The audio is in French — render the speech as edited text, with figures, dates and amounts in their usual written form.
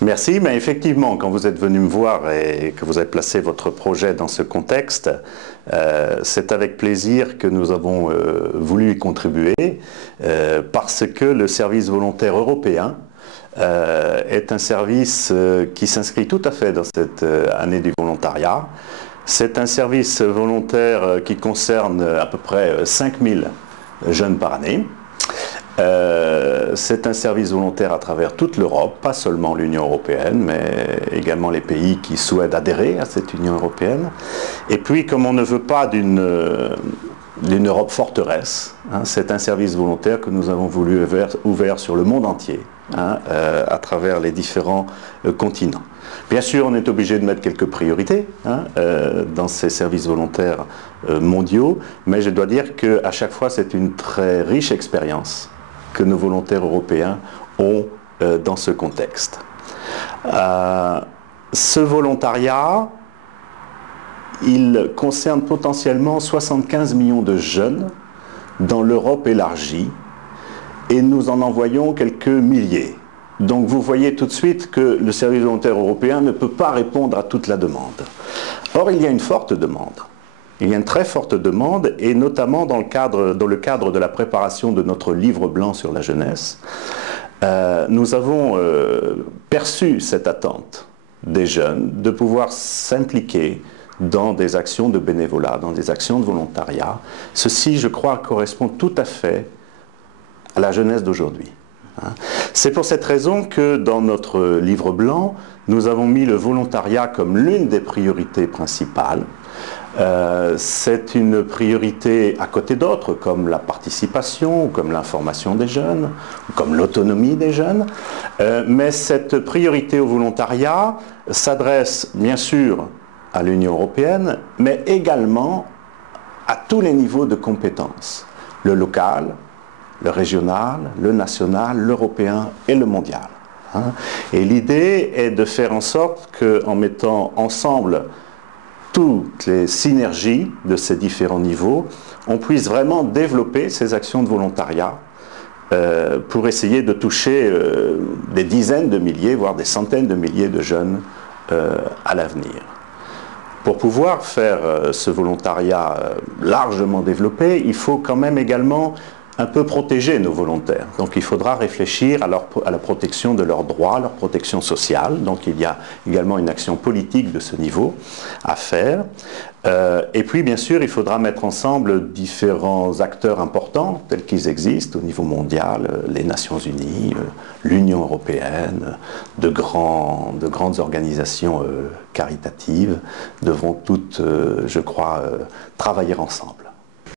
Merci, mais effectivement, quand vous êtes venu me voir et que vous avez placé votre projet dans ce contexte, c'est avec plaisir que nous avons voulu y contribuer, parce que le service volontaire européen est un service qui s'inscrit tout à fait dans cette année du volontariat. C'est un service volontaire qui concerne à peu près 5000 jeunes par année. C'est un service volontaire à travers toute l'Europe, pas seulement l'Union européenne, mais également les pays qui souhaitent adhérer à cette Union européenne. Et puis, comme on ne veut pas d'une Europe forteresse, hein, c'est un service volontaire que nous avons voulu ouvert sur le monde entier, hein, à travers les différents continents. Bien sûr, on est obligé de mettre quelques priorités, hein, dans ces services volontaires mondiaux, mais je dois dire qu'à chaque fois, c'est une très riche expérience que nos volontaires européens ont dans ce contexte. Ce volontariat, il concerne potentiellement 75 millions de jeunes dans l'Europe élargie, et nous en envoyons quelques milliers. Donc vous voyez tout de suite que le service volontaire européen ne peut pas répondre à toute la demande. Or, il y a une forte demande. Il y a une très forte demande, et notamment dans le cadre de la préparation de notre livre blanc sur la jeunesse, nous avons perçu cette attente des jeunes de pouvoir s'impliquer dans des actions de bénévolat, dans des actions de volontariat. Ceci, je crois, correspond tout à fait à la jeunesse d'aujourd'hui. C'est pour cette raison que dans notre livre blanc, nous avons mis le volontariat comme l'une des priorités principales. C'est une priorité à côté d'autres, comme la participation, comme l'information des jeunes, comme l'autonomie des jeunes. Mais cette priorité au volontariat s'adresse bien sûr à l'Union européenne, mais également à tous les niveaux de compétences. Le local, le régional, le national, l'européen et le mondial. Et l'idée est de faire en sorte qu'en mettant ensemble toutes les synergies de ces différents niveaux, on puisse vraiment développer ces actions de volontariat pour essayer de toucher des dizaines de milliers, voire des centaines de milliers de jeunes à l'avenir. Pour pouvoir faire ce volontariat largement développé, il faut quand même également un peu protéger nos volontaires. Donc il faudra réfléchir à la protection de leurs droits, leur protection sociale. Donc il y a également une action politique de ce niveau à faire. Et puis bien sûr, il faudra mettre ensemble différents acteurs importants tels qu'ils existent au niveau mondial, les Nations Unies, l'Union européenne, de grandes organisations caritatives devront toutes, je crois, travailler ensemble.